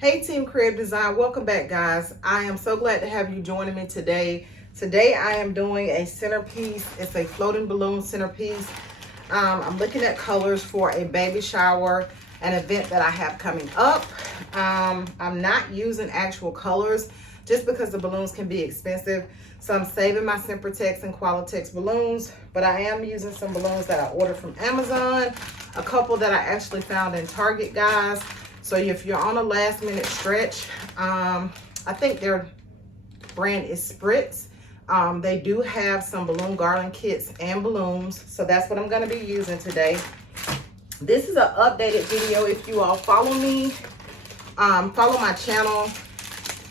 Hey Team Creative Design, welcome back guys. I am so glad to have you joining me today. Today I am doing a centerpiece. It's a floating balloon centerpiece. I'm looking at colors for a baby shower, an event that I have coming up. I'm not using actual colors just because the balloons can be expensive. So I'm saving my Centerpiece and Qualitex balloons, but I am using some balloons that I ordered from Amazon, a couple that I actually found in Target, guys. So if you're on a last minute stretch, I think their brand is Spritz. They do have some balloon garland kits and balloons. So that's what I'm gonna be using today. This is an updated video. If you all follow me, follow my channel,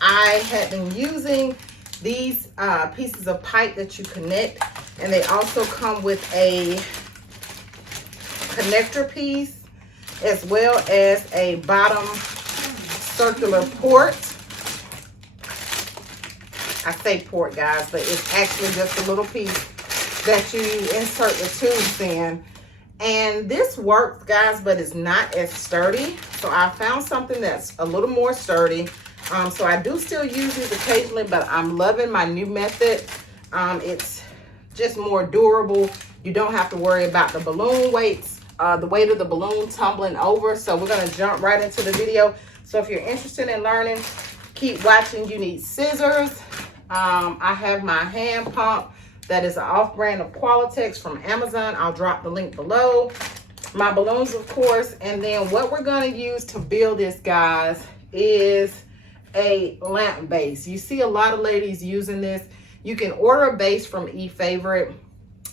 I have been using these pieces of pipe that you connect, and they also come with a connector piece as well as a bottom circular port. I say port, guys, but it's actually just a little piece that you insert the tubes in. And this works, guys, but it's not as sturdy. So I found something that's a little more sturdy. So I do still use these occasionally, but I'm loving my new method. It's just more durable. You don't have to worry about the balloon weights, the weight of the balloon tumbling over. So we're gonna jump right into the video. So if you're interested in learning, keep watching. You need scissors. I have my hand pump that is an off-brand of Qualitex from Amazon. I'll drop the link below. My balloons, of course. And then what we're gonna use to build this, guys, is a lamp base. You see a lot of ladies using this. You can order a base from eFavorite.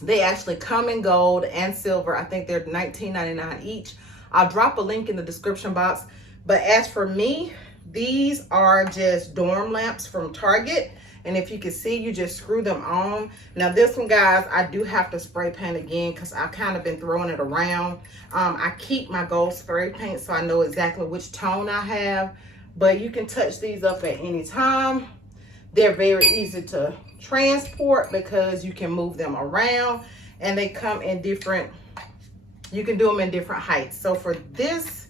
They actually come in gold and silver. I think they're $19.99 each. I'll drop a link in the description box. But as for me, these are just dorm lamps from Target. And if you can see, you just screw them on. Now this one, guys, I do have to spray paint again because I've kind of been throwing it around. I keep my gold spray paint so I know exactly which tone I have. But you can touch these up at any time. They're very easy to transport because you can move them around, and they come in different, you can do them in different heights. So for this,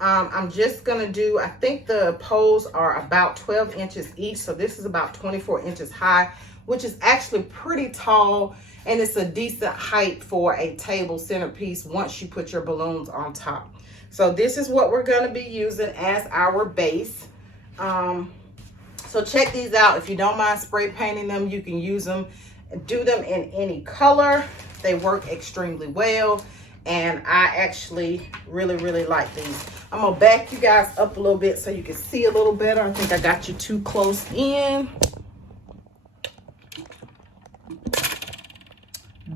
I'm just gonna do, I think the poles are about 12 inches each. So this is about 24 inches high, which is actually pretty tall. And it's a decent height for a table centerpiece once you put your balloons on top. So this is what we're gonna be using as our base. So check these out. If you don't mind spray painting them, you can use them, do them in any color. They work extremely well. And I actually really like these. I'm gonna back you guys up a little bit so you can see a little better. I think I got you too close in.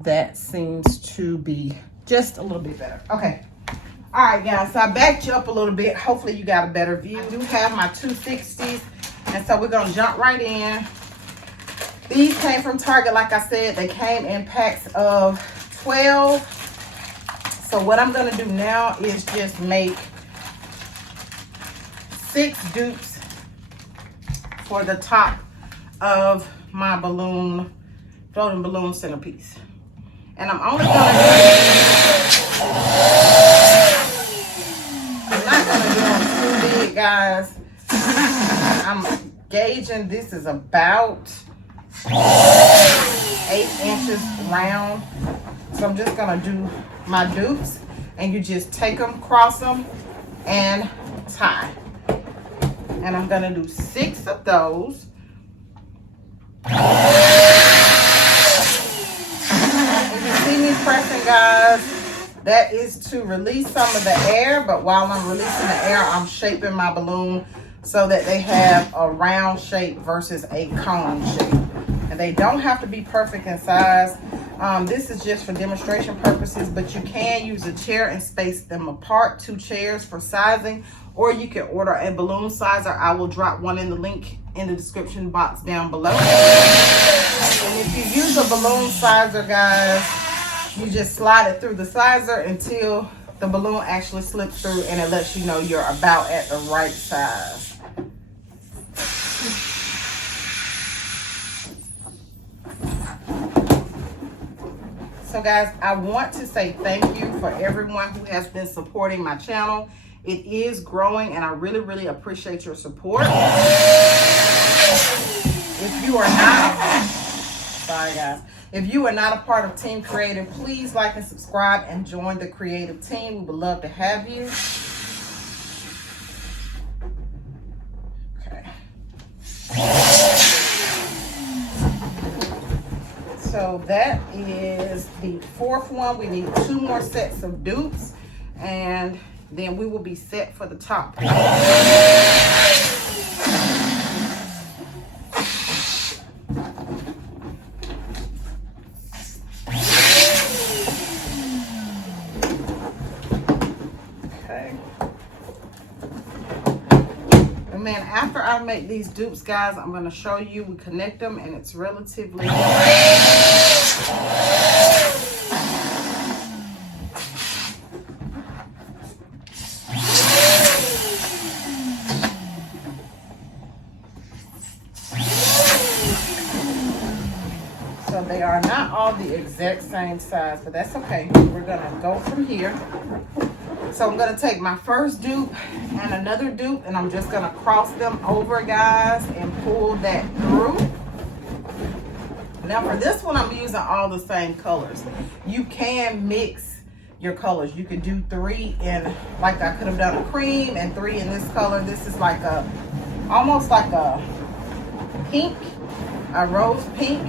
That seems to be just a little bit better. Okay. All right, guys, so I backed you up a little bit. Hopefully you got a better view. I do have my 260s, and so we're gonna jump right in. These came from Target, like I said. They came in packs of 12. So what I'm gonna do now is just make 6 dupes for the top of my balloon, floating balloon centerpiece. And I'm only gonna guys, I'm gauging this is about 8 inches round. So I'm just gonna do my dupes, and you just take them, cross them, and tie. And I'm gonna do 6 of those. You can see me pressing, guys. That is to release some of the air, but while I'm releasing the air, I'm shaping my balloon so that they have a round shape versus a cone shape. And they don't have to be perfect in size. This is just for demonstration purposes, but you can use a chair and space them apart, 2 chairs for sizing, or you can order a balloon sizer. I will drop one in the link in the description box down below. And if you use a balloon sizer, guys, you just slide it through the sizer until the balloon actually slips through, and it lets you know you're about at the right size. So guys, I want to say thank you for everyone who has been supporting my channel It is growing, and I really, really appreciate your support. If you are not, sorry guys, if you are not a part of Team Creative, please like and subscribe and join the creative team. We would love to have you. Okay. So that is the fourth one. We need 2 more sets of dupes, and then we will be set for the top. And then after I make these dupes, guys, I'm going to show you, we connect them, and it's relatively so they are not all the exact same size, but that's okay. We're going to go from here. So I'm going to take my first dupe and another dupe, and I'm just going to cross them over, guys, and pull that through. Now for this one, I'm using all the same colors. You can mix your colors. You could do 3 in, like I could have done a cream, and 3 in this color. This is like a, almost like a pink, a rose pink.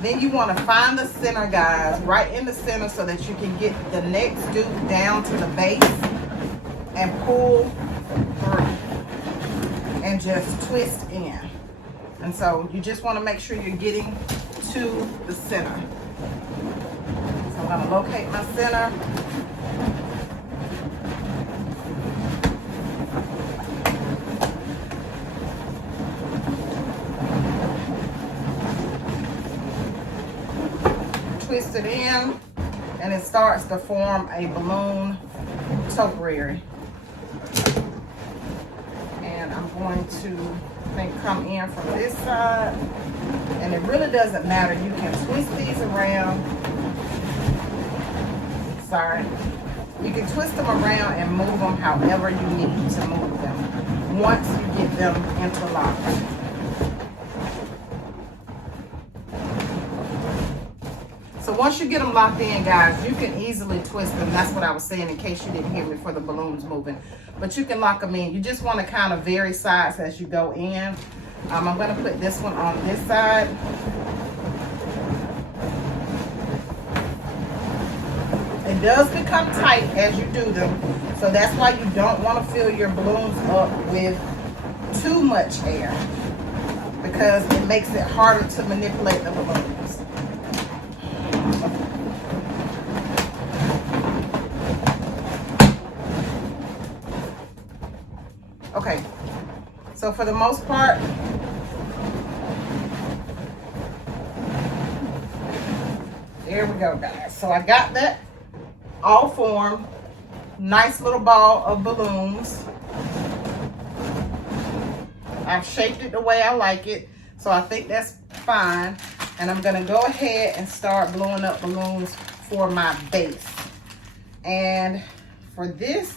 Then you want to find the center, guys, right in the center, so that you can get the next dupe down to the base and pull through and just twist in. And so you just want to make sure you're getting to the center. So I'm going to locate my center. Twist it in, and it starts to form a balloon topiary. And I'm going to come in from this side, and it really doesn't matter. You can twist these around. Sorry. You can twist them around and move them however you need to move them once you get them interlocked. So once you get them locked in, guys, you can easily twist them. That's what I was saying in case you didn't hear me for the balloons moving. But you can lock them in. You just want to kind of vary sides as you go in. I'm going to put this one on this side. It does become tight as you do them. So that's why you don't want to fill your balloons up with too much air, because it makes it harder to manipulate the balloons. Okay, so for the most part, there we go, guys. So I got that all formed. Nice little ball of balloons. I've shaped it the way I like it, so I think that's fine. And I'm gonna go ahead and start blowing up balloons for my base. And for this,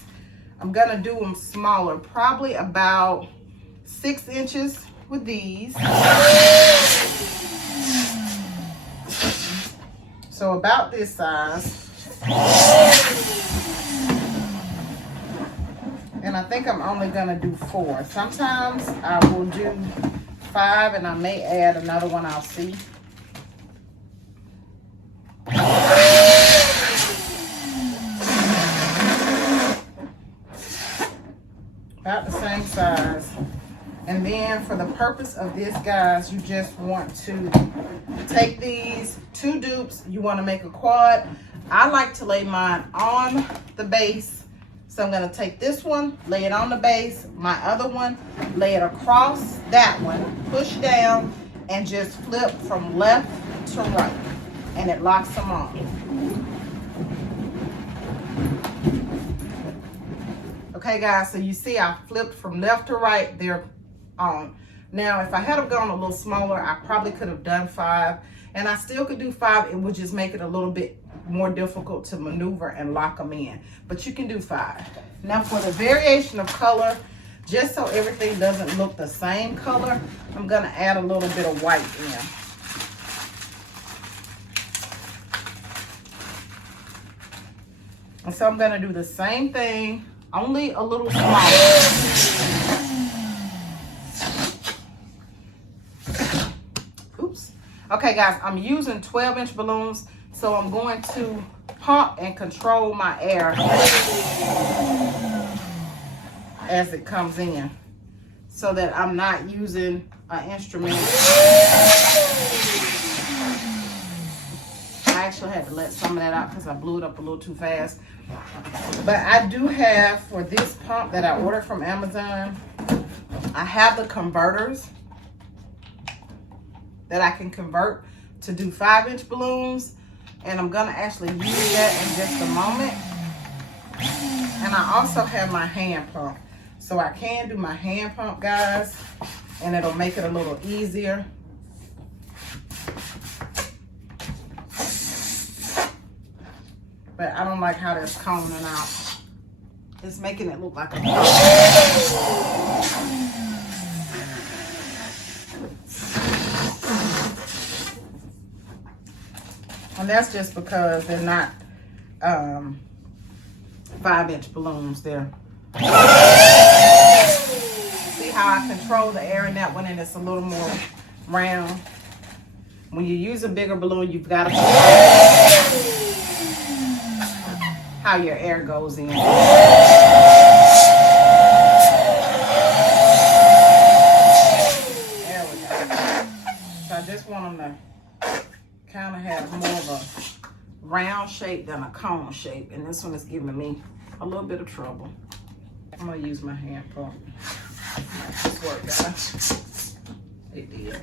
I'm gonna do them smaller, probably about 6 inches with these. So about this size. And I think I'm only gonna do 4. Sometimes I will do 5, and I may add another one, I'll see. About the same size. And then for the purpose of this, guys, you just want to take these 2 dupes. You want to make a quad. I like to lay mine on the base. So I'm going to take this one, lay it on the base. My other one, lay it across that one, push down, and just flip from left to right. And it locks them on. Okay, guys, so you see I flipped from left to right. They're on. Now, if I had have gone a little smaller, I probably could have done 5, and I still could do 5. It would just make it a little bit more difficult to maneuver and lock them in, but you can do 5. Now for the variation of color, just so everything doesn't look the same color, I'm gonna add a little bit of white in. And so I'm gonna do the same thing, only a little smaller. Oops. Okay guys, I'm using 12-inch balloons, so I'm going to pump and control my air as it comes in, so that I'm not using an instrument. I actually had to let some of that out because I blew it up a little too fast. But I do have, for this pump that I ordered from Amazon, I have the converters that I can convert to do 5-inch balloons. And I'm gonna actually use that in just a moment. And I also have my hand pump. So I can do my hand pump, guys, and it'll make it a little easier. But I don't like how that's coning out. It's making it look like a pump. And that's just because they're not 5-inch balloons. They're, see how I control the air in that one, and it's a little more round. When you use a bigger balloon, you've got to control how your air goes in. There we go. So I just want them to kind of have more of a round shape than a cone shape, and this one is giving me a little bit of trouble. I'm gonna use my hand pump. This work, guys. It did.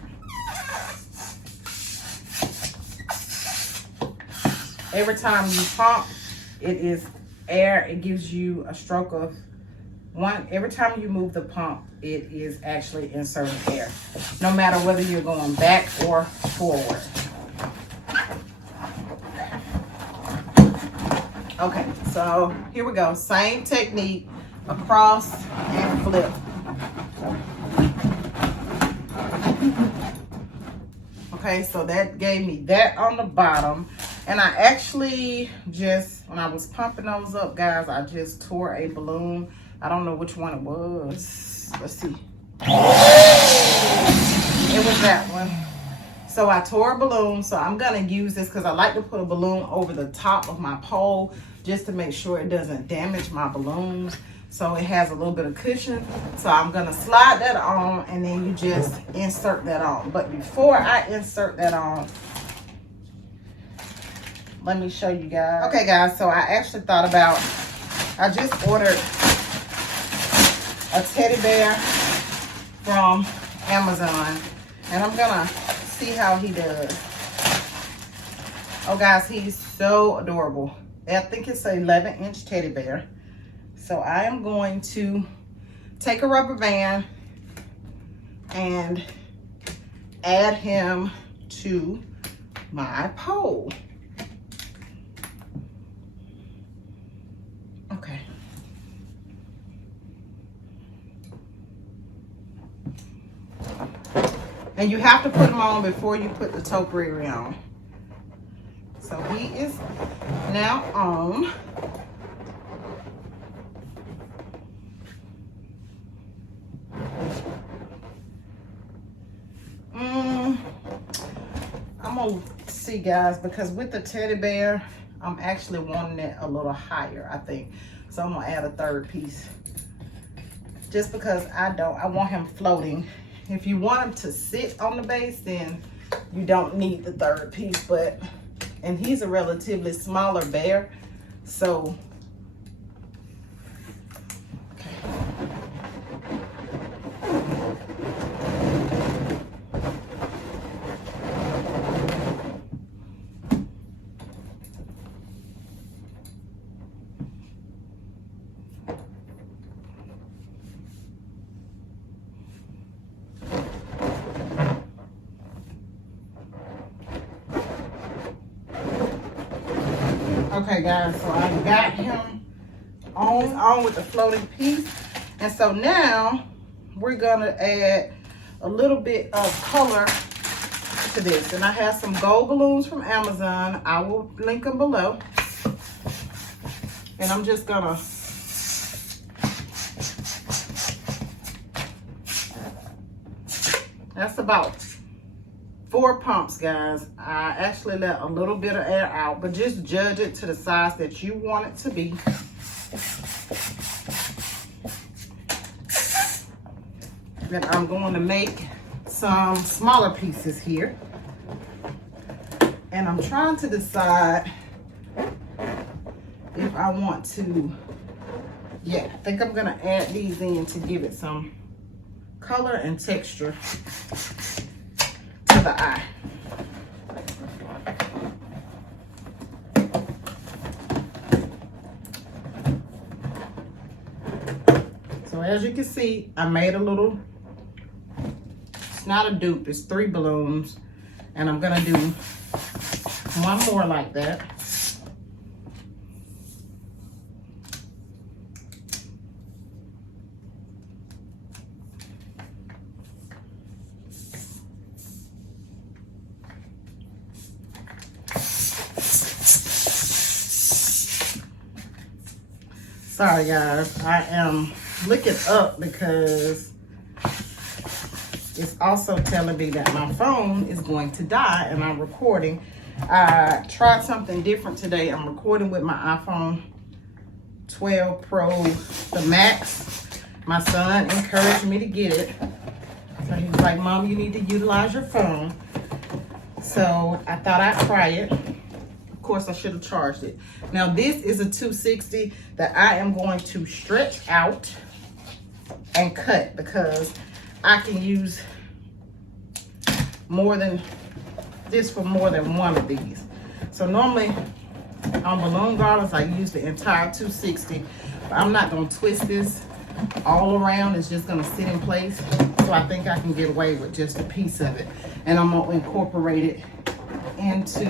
Every time you pump, it is air. It gives you a stroke of one. Every time you move the pump, it is actually inserting air, no matter whether you're going back or forward. Okay, so here we go. Same technique, across and flip. Okay, so that gave me that on the bottom. And I actually just, when I was pumping those up, guys, I just tore a balloon. I don't know which one it was. Let's see. It was that one. So I tore a balloon, so I'm gonna use this because I like to put a balloon over the top of my pole just to make sure it doesn't damage my balloons. So it has a little bit of cushion. So I'm gonna slide that on, and then you just insert that on. But before I insert that on, let me show you guys. Okay guys, so I actually thought about, I just ordered a teddy bear from Amazon, and I'm gonna see how he does. Oh guys, he's so adorable. I think it's an 11-inch teddy bear. So I am going to take a rubber band and add him to my pole. Okay. And you have to put him on before you put the topiary on. So he is now on. I'm gonna see, guys, because with the teddy bear, I'm actually wanting it a little higher, I think. So I'm gonna add a third piece. Just because I want him floating. If you want him to sit on the base, then you don't need the third piece, and he's a relatively smaller bear, so okay. Okay guys, so I got him on with the floating piece. And so now we're gonna add a little bit of color to this. And I have some gold balloons from Amazon. I will link them below. And I'm just gonna that's about 4 pumps, guys. I actually let a little bit of air out, but just judge it to the size that you want it to be. Then I'm going to make some smaller pieces here. And I'm trying to decide if I want to, yeah, I think I'm gonna add these in to give it some color and texture to the eye. So as you can see, I made a little, it's not a dupe, it's 3 balloons. And I'm gonna do 1 more like that. Sorry guys, I am looking up because it's also telling me that my phone is going to die and I'm recording. I tried something different today. I'm recording with my iPhone 12 Pro, the Max. My son encouraged me to get it. So he was like, Mom, you need to utilize your phone. So I thought I'd try it. Of course, I should have charged it. Now this is a 260 that I am going to stretch out and cut because I can use more than this for more than one of these. So normally on balloon garlands, I use the entire 260. But I'm not gonna twist this all around. It's just gonna sit in place. So I think I can get away with just a piece of it. And I'm gonna incorporate it into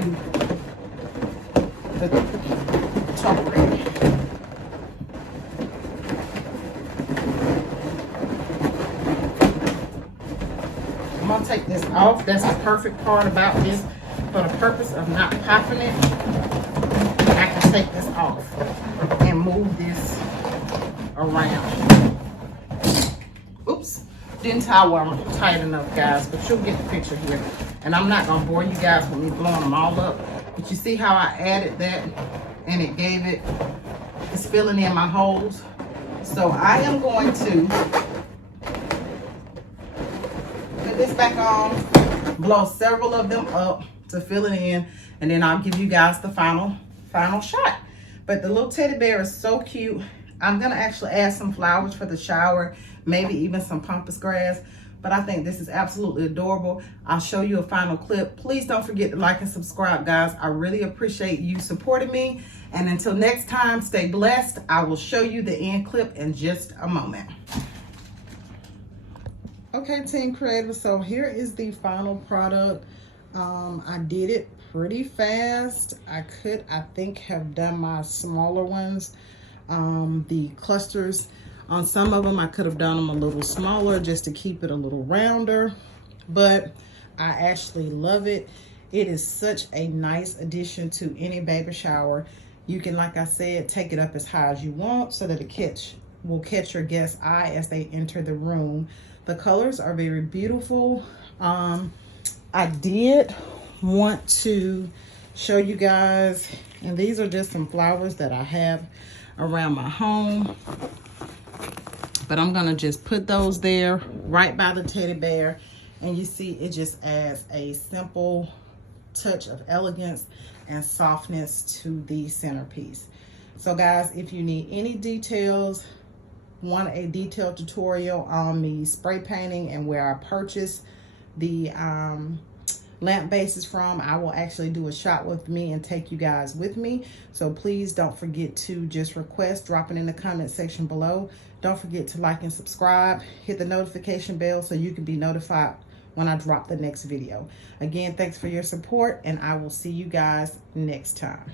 the top ready. I'm gonna take this off. That's the perfect part about this. For the purpose of not popping it, I can take this off and move this around. Oops, didn't tie one tight enough, guys, but you'll get the picture here. And I'm not gonna bore you guys with me blowing them all up. But you see how I added that and it gave it, it's filling in my holes. So I am going to put this back on, blow several of them up to fill it in, and then I'll give you guys the final shot. But the little teddy bear is so cute. I'm gonna actually add some flowers for the shower, maybe even some pampas grass, but I think this is absolutely adorable. I'll show you a final clip. Please don't forget to like and subscribe, guys. I really appreciate you supporting me. And until next time, stay blessed. I will show you the end clip in just a moment. Okay, Team Creative, so here is the final product. I did it pretty fast. I could, I think, have done my smaller ones. The clusters, on some of them, I could have done them a little smaller just to keep it a little rounder, but I actually love it. It is such a nice addition to any baby shower. You can, like I said, take it up as high as you want so that it will catch your guest's eye as they enter the room. The colors are very beautiful. I did want to show you guys, and these are just some flowers that I have around my home, but I'm gonna just put those there right by the teddy bear, and you see it just adds a simple touch of elegance and softness to the centerpiece. So guys, if you need any details, want a detailed tutorial on me spray painting and where I purchased the lamp bases from, I will actually do a shot with me and take you guys with me. So please don't forget to just request, drop it in the comment section below. Don't forget to like and subscribe, hit the notification bell so you can be notified when I drop the next video. Again, thanks for your support, and I will see you guys next time.